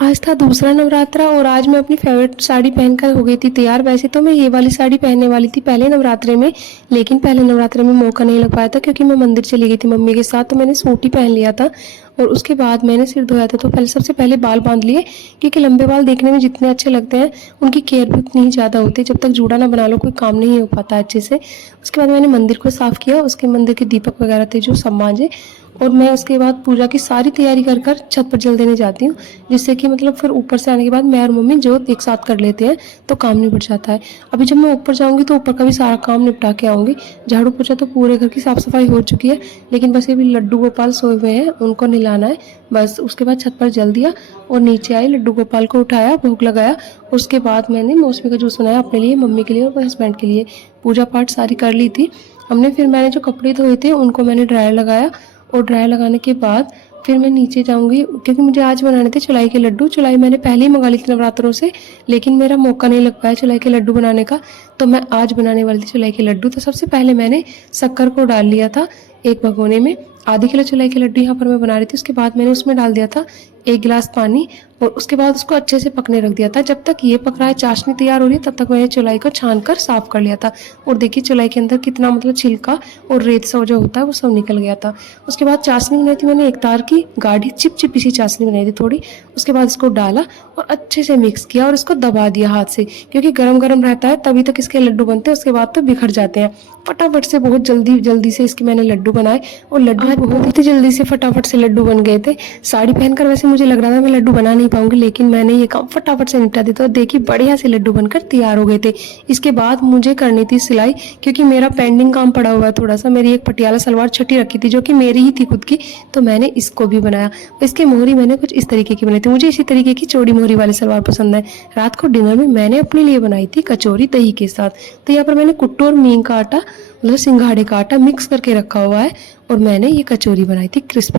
आज था दूसरा नवरात्रा और आज मैं अपनी फेवरेट साड़ी पहनकर हो गई थी तैयार। वैसे तो मैं ये वाली साड़ी पहनने वाली थी पहले नवरात्रे में, लेकिन पहले नवरात्रे में मौका नहीं लग पाया था क्योंकि मैं मंदिर चली गई थी मम्मी के साथ, तो मैंने सूट ही पहन लिया था। और उसके बाद मैंने सिर धोया था, तो पहले सबसे पहले बाल बांध लिए क्योंकि लंबे बाल देखने में जितने अच्छे लगते हैं उनकी केयर भी उतनी ही ज़्यादा होती है। जब तक जूड़ा ना बना लो कोई काम नहीं हो पाता अच्छे से। उसके बाद मैंने मंदिर को साफ़ किया, उसके मंदिर के दीपक वगैरह थे जो सब मांजे, और मैं उसके बाद पूजा की सारी तैयारी कर कर छत पर जल देने जाती हूँ, जिससे कि मतलब फिर ऊपर से आने के बाद मैं और मम्मी जोत एक साथ कर लेते हैं तो काम निपट जाता है। अभी जब मैं ऊपर जाऊँगी तो ऊपर का भी सारा काम निपटा के आऊँगी। झाड़ू पोछा तो पूरे घर की साफ़ सफाई हो चुकी है, लेकिन बस ये भी लड्डू गोपाल सोए हुए हैं, उनको नहलाना है बस। उसके बाद छत पर जल दिया और नीचे आई, लड्डू गोपाल को उठाया, भोग लगाया। उसके बाद मैंने मौसमी का जूस बनाया अपने लिए, मम्मी के लिए और हस्बैंड के लिए। पूजा पाठ सारी कर ली थी हमने। फिर मैंने जो कपड़े धोए थे उनको मैंने ड्रायर लगाया, और ड्राई लगाने के बाद फिर मैं नीचे जाऊंगी क्योंकि मुझे आज बनाने थे चुलाई के लड्डू। चुलाई मैंने पहले ही मंगा ली थी नवरात्रों से, लेकिन मेरा मौका नहीं लग पाया चुलाई के लड्डू बनाने का, तो मैं आज बनाने वाली थी चुलाई के लड्डू। तो सबसे पहले मैंने शक्कर को डाल लिया था एक भगोने में। आधी किलो चुलाई के लड्डू यहाँ पर मैं बना रही थी। उसके बाद मैंने उसमें डाल दिया था 1 गिलास पानी, और उसके बाद उसको अच्छे से पकने रख दिया था। जब तक ये पक रहा है, चाशनी तैयार हो रही है, तब तक मैंने चुलाई को छान कर साफ कर लिया था। और देखिए चुलाई के अंदर कितना मतलब छिलका और रेत सा जो होता है वो सब निकल गया था। उसके बाद चाशनी बनाई थी मैंने एक तार की, गाढ़ी चिपचिपी सी चाशनी बनाई थी थोड़ी। उसके बाद इसको डाला और अच्छे से मिक्स किया और इसको दबा दिया हाथ से, क्योंकि गरम गरम रहता है तभी तक इसके लड्डू बनते हैं, उसके बाद तो बिखर जाते हैं। फटाफट से बहुत जल्दी जल्दी से इसके मैंने लड्डू बनाए, और लड्डू बहुत ही जल्दी से फटाफट से लड्डू बन गए थे। साड़ी पहनकर वैसे मुझे लग रहा था मैं लड्डू बना नहीं पाऊंगी, लेकिन मैंने ये काम फटाफट से निपटा दिया। तो देखिए बढ़िया से लड्डू बनकर तैयार हो गए थे। इसके बाद मुझे करनी थी सिलाई, क्योंकि मेरा पेंडिंग काम पड़ा हुआ है थोड़ा सा। मेरी एक पटियाला सलवार छठी रखी थी जो कि मेरी ही थी खुद की, तो मैंने इसको भी बनाया। इसकी मोहरी मैंने कुछ इस तरीके की बनाई थी, मुझे इसी तरीके की चौड़ी मोहरी वाली सलवार पसंद है। रात को डिनर में मैंने अपने लिए बनाई थी कचौरी दही के साथ। तो यहाँ पर मैंने कुट्टू और मींग का आटा, मतलब सिंघाड़े का आटा मिक्स करके रखा हुआ है, और मैंने ये कचौरी बनाई थी क्रिस्पी।